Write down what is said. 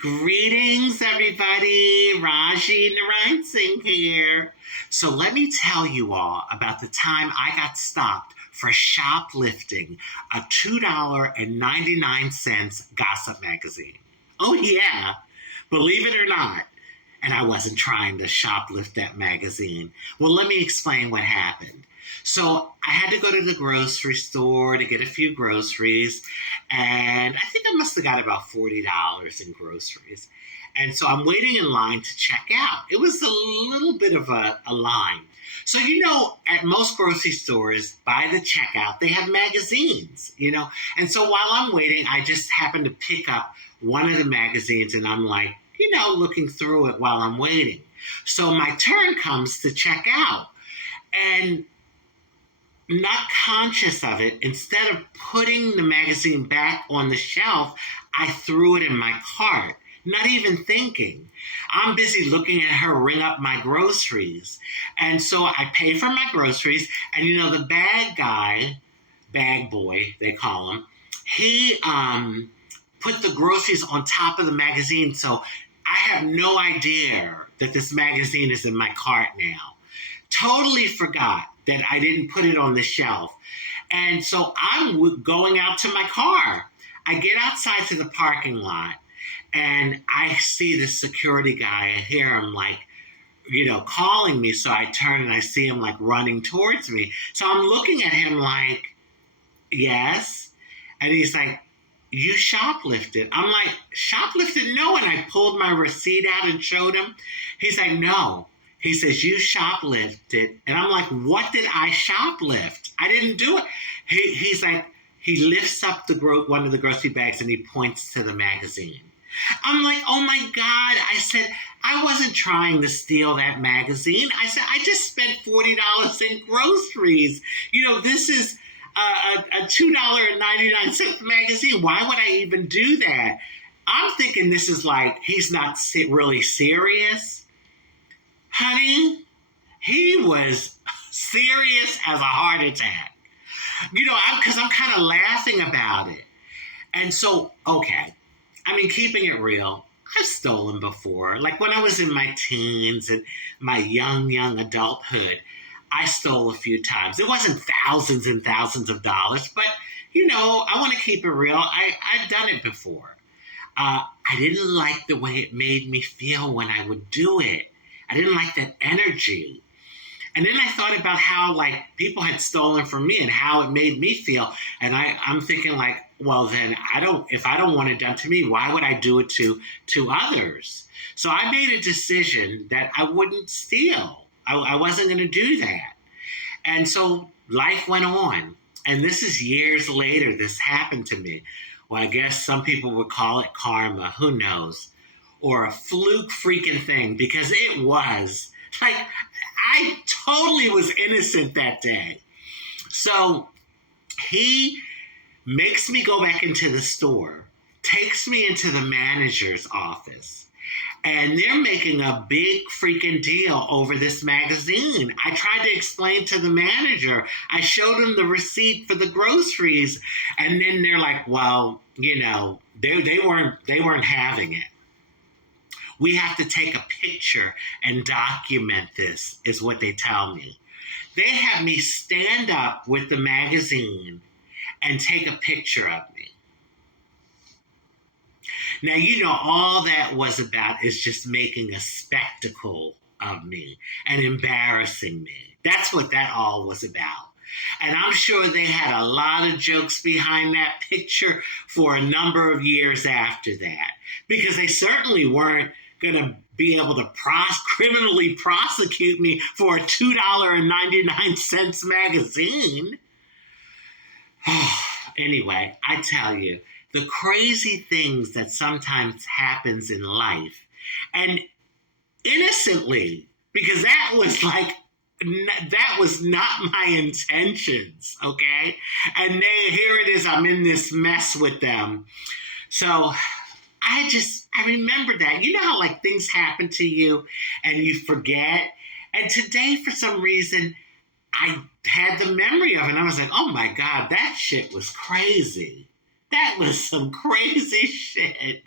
Greetings, everybody. Rajee Narinesingh here. So let me tell you all about the time I got stopped for shoplifting a $2.99 gossip magazine. Oh, yeah. Believe it or not. And I wasn't trying to shoplift that magazine. Well, let me explain what happened. So I had to go to the grocery store to get a few groceries, and I think I must have got about $40 in groceries. And so I'm waiting in line to check out. It was a little bit of a line. So, at most grocery stores, by the checkout, they have magazines, And so while I'm waiting, I just happen to pick up one of the magazines, and I'm like, looking through it while I'm waiting. So my turn comes to check out. And not conscious of it, instead of putting the magazine back on the shelf, I threw it in my cart, not even thinking. I'm busy looking at her ring up my groceries. And so I pay for my groceries, and the bag boy, they call him, he put the groceries on top of the magazine, so I have no idea that this magazine is in my cart now. Totally forgot that I didn't put it on the shelf. And so I'm going out to my car. I get outside to the parking lot, and I see the security guy. I hear him calling me. So I turn and I see him running towards me. So I'm looking at him like, yes. And he's like, you shoplifted. I'm like, shoplifted? No. And I pulled my receipt out and showed him. He's like, no. He says, you shoplifted. And I'm like, what did I shoplift? I didn't do it. He's like, he lifts up one of the grocery bags and he points to the magazine. I'm like, oh my God. I said, I wasn't trying to steal that magazine. I said, I just spent $40 in groceries. This is a $2.99 magazine. Why would I even do that? I'm thinking this is he's not really serious. Honey, he was serious as a heart attack. Because I'm kind of laughing about it. And so, okay, keeping it real, I've stolen before. When I was in my teens and my young adulthood, I stole a few times. It wasn't thousands and thousands of dollars, but, I want to keep it real. I've done it before. I didn't like the way it made me feel when I would do it. I didn't like that energy. And then I thought about how people had stolen from me and how it made me feel. And I'm thinking well, then if I don't want it done to me, why would I do it to others? So I made a decision that I wouldn't steal. I wasn't going to do that. And so life went on. And this is years later, this happened to me. Well, I guess some people would call it karma. Who knows? Or a fluke freaking thing, because it was. I totally was innocent that day. So he makes me go back into the store, takes me into the manager's office, and they're making a big freaking deal over this magazine. I tried to explain to the manager. I showed him the receipt for the groceries, and then they're like, well, they weren't having it. We have to take a picture and document this, is what they tell me. They have me stand up with the magazine and take a picture of me. Now, all that was about is just making a spectacle of me and embarrassing me. That's what that all was about. And I'm sure they had a lot of jokes behind that picture for a number of years after that, because they certainly weren't going to be able to criminally prosecute me for a $2.99 magazine. Anyway, I tell you, the crazy things that sometimes happens in life, and innocently, because that was not my intentions, okay? And here it is, I'm in this mess with them. So I remember that. How things happen to you and you forget. And today, for some reason, I had the memory of it. And I was like, oh my God, that shit was crazy. That was some crazy shit.